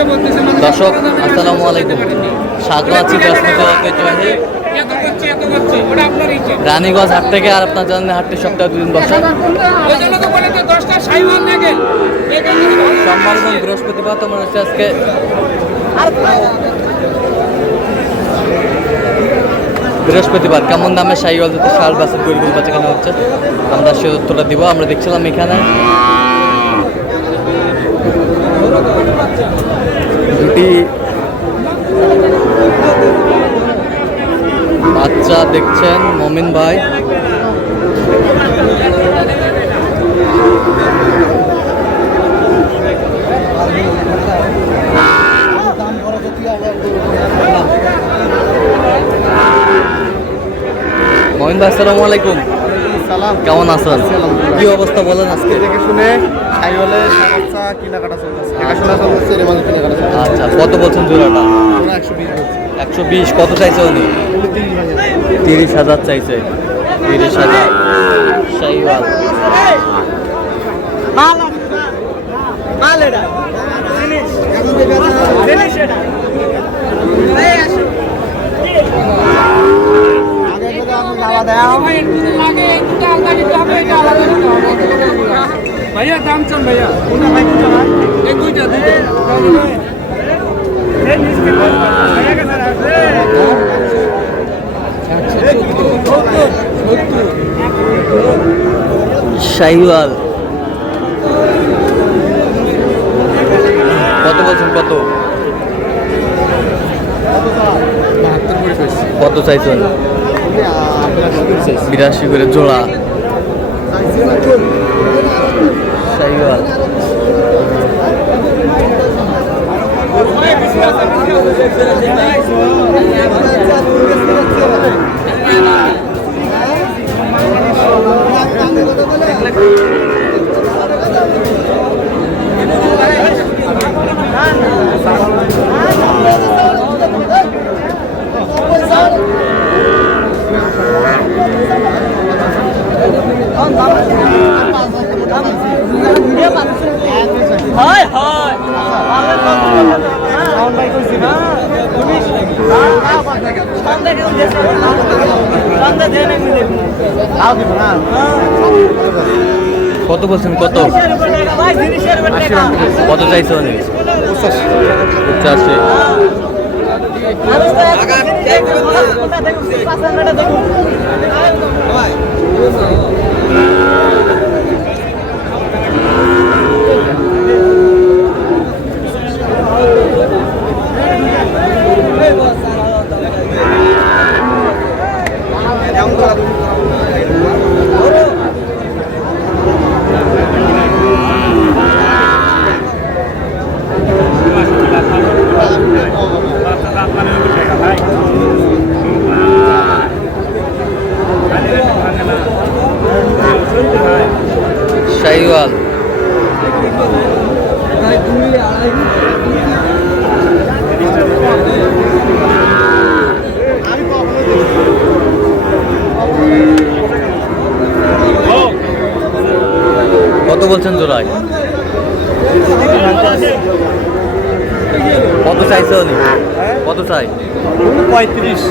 দর্শক আসসালামু আলাইকুম, স্বাগত আছি ঐতিহ্যবাহী রানীগঞ্জ হাট থেকে। আর আপনার জানেন হাটটি সপ্তাহে 2 দিন বসে, সোমবার এবং বৃহস্পতিবার। তোমার হচ্ছে আজকে বৃহস্পতিবার। কেমন দামে শাহিওয়াল যাতে শাল বাসের গরিগুলো বাচ্চা কেনা হচ্ছে আমরা সে তথ্যটা দিব। আমরা দেখছিলাম এখানে দুটি বাচ্চা দেখছেন মমিন ভাই। মমিন ভাই আসসালামু আলাইকুম। কেমন আছেন? কি অবস্থা বলেন আজকে? দেখে শুনে সাইওয়ালে বাচ্চা কেনাকাটা চলতেছে, দেখাশোনা চলতেছে, এর মাঝে কেনাকাটা চলতেছে। আচ্ছা, কত বলছেন জোড়াটা? 120 বলছে। 120। কত চাইছে উনি? 30,000 চাইছে। 30,000 শাহিওয়াল। भैया दाम चल भैया एक दुईटा শাহিওয়াল কত বলছেন? কত কত চাইছেন? 82 করে জোড়া শাহিওয়াল। কত বলছেন? কত কত চাইছে উনি? 85। শাহিওয়াল কত বলছেন জোড়ায়? কত চাইছে উনি? কত চাই? 35।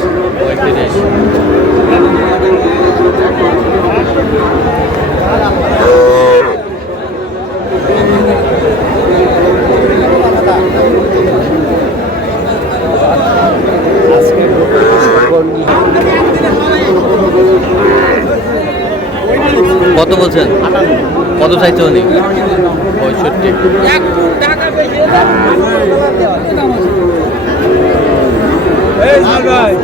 কত বলছেন? কত চাইছে উনি? 65।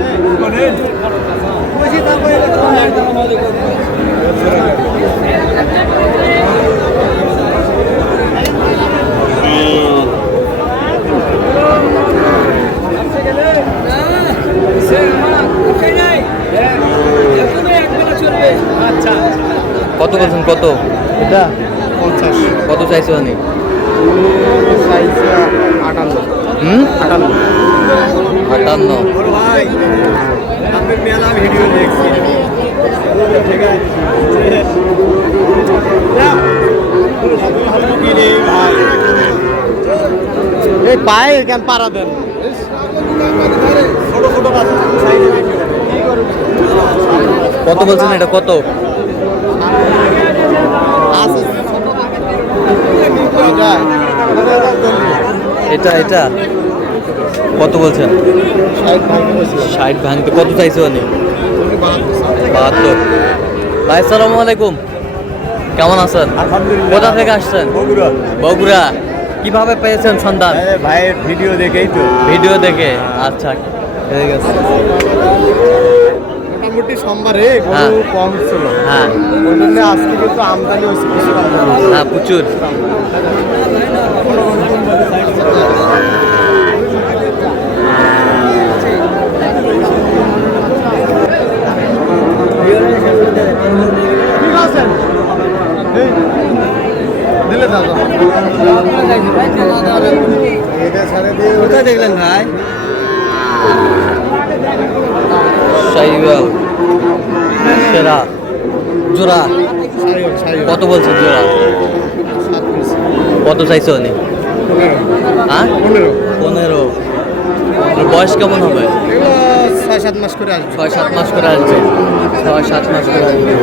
কত বলছেন? কত এটা 50। কত চাইছে উনি? সাইজ 58। 58। ভাই আপনি মেলা ভিডিও দেখছি, ঠিক আছে? ভাই এই পায়ে কেন পাড়া দেন কত বলছেন এটা কত? এটা এটা কত বলছেন? 60 ভাঙতে কত চাইছো উনি? 72। ভাই আসসালামু আলাইকুম, কেমন আছেন? কোথা থেকে আসছেন? বগুড়া। কিভাবে পেয়েছেন সন্ধান? ভাইয়ের ভিডিও দেখেই তো। ভিডিও দেখে? আচ্ছা, ঠিক আছে। মোটামুটি সোমবারে হ্যাঁ। গরু কম ছিল, হ্যাঁ ওই জন্য আজকে কিন্তু আমদানি হয়েছে কিছু আমদানি হয়েছে। হ্যাঁ, প্রচুর। ঠিক আছে এই, দিলে দাদা এটা ছাড়ে দিয়ে কোথায় দেখলেন ভাই? শাহিওয়াল সেরা জোড়া কত বলছেন জোড়া? কত চাইছো উনি? হ্যাঁ 15। বয়স কেমন হবে? এগুলো 6-7 মাস করে আসবে। 6-7 মাস করে আসছে। 6-7 মাস করে আসবে।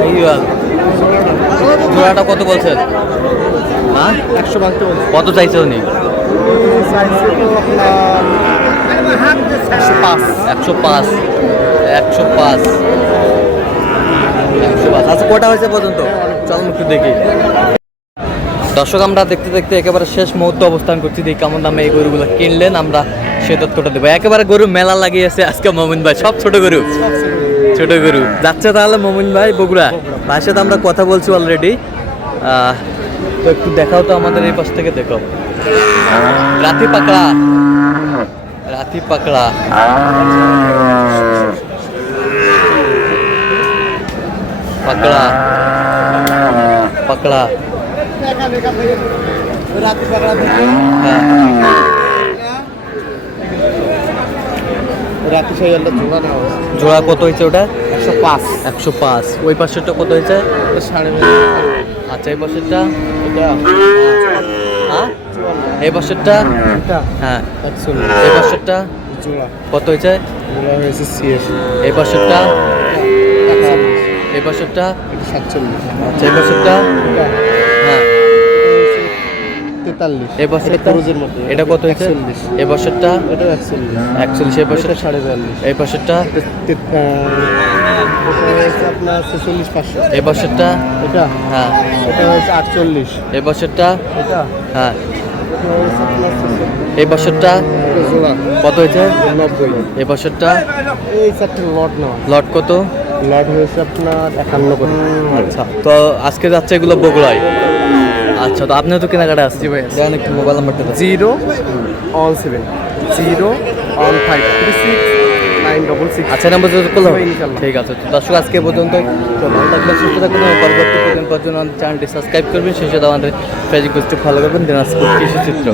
শাহিওয়াল জোড়াটা কত বলছেন? হ্যাঁ 100 ভাঙতে বলছে। কত চাইছে উনি? চাইছে তো আপনার 105। 105। আচ্ছা, কটা হয়েছে পর্যন্ত? চলুন একটু দেখি। দর্শক, আমরা দেখতে দেখতে একেবারে শেষ মুহূর্তে অবস্থান করছি। দেখি কেমন দামে এই গরুগুলো কিনলেন, আমরা সে তথ্যটা দেবো। একেবারে গরু মেলা লাগিয়েছে আজকে মমিন ভাই, সব ছোট গরু। ছোট গরু যাচ্ছে তাহলে মমিন ভাই বগুড়া। ভাইয়ের সাথে আমরা কথা বলছি অলরেডি। তো একটু দেখাও তো আমাদের এই পাশ থেকে, দেখাও। রাতি পাকড়া, রাতি পাকড়া। পাকড়া পাকড়া। রাতে পাকড়া থেকে হ্যাঁ রাতে শাহিওয়ালটা জোড়া নেওয়া হয়েছে। জোড়া কত হয়েছে ওটা? 105। 105। ওই পাশেরটা কত হয়েছে? এটা 5.5। আচ্ছা, এই পাশেরটা? এটা হ্যাঁ, এই পাশেরটা? এটা হ্যাঁ, 140 এই পাশেরটা জোড়া। কত হয়েছে? জোড়া হয়েছে 86। এই পাশেরটা? এই পাশেরটা? এটা 47। আচ্ছা, এই পাশেরটা? এটা হ্যাঁ, 43। এই পাশেরটা? খরচের মধ্যে এটা কত হয়েছে? 41। এই পাশেরটা? এটা 41। 41। এই পাশেরটা? এটা 42.5। এই পাশেরটা? এটা হয়েছে আপনার 46,500। এই পাশেরটা? এটা হ্যাঁ, এটা হয়েছে 48। এই পাশেরটা? এটা হ্যাঁ, এটা হয়েছে আপনার 46। এই পাশেরটা? এটা জোড়া কত হয়েছে? 90। এই পাশেরটা? এই চারটে লট নেওয়া। লট কত? লট হয়েছে আপনার 51 করে। আচ্ছা, তো আজকে যাচ্ছে এগুলো বগুড়ায়। আচ্ছা, তো আপনিও তো কেনাকাটা আসছে। জি ভাই। দেন একটু মোবাইল নাম্বারটা দেন। 017 01536 আচ্ছা, নাম্বার যোগ করলো? জি ভাই, ইনশাল্লাহ। ঠিক আছে। তো দর্শক, আজকে পর্যন্ত ভালো থাকবেন, সুস্থ থাকবেন। পরবর্তী প্রতিদিন পর্যন্ত আমাদের চ্যানেলটি সাবস্ক্রাইব করবেন, সেই সাথে আমাদের ফেসবুক পেজটি ফলো করবেন, দিনাজপুর কৃষি চিত্র।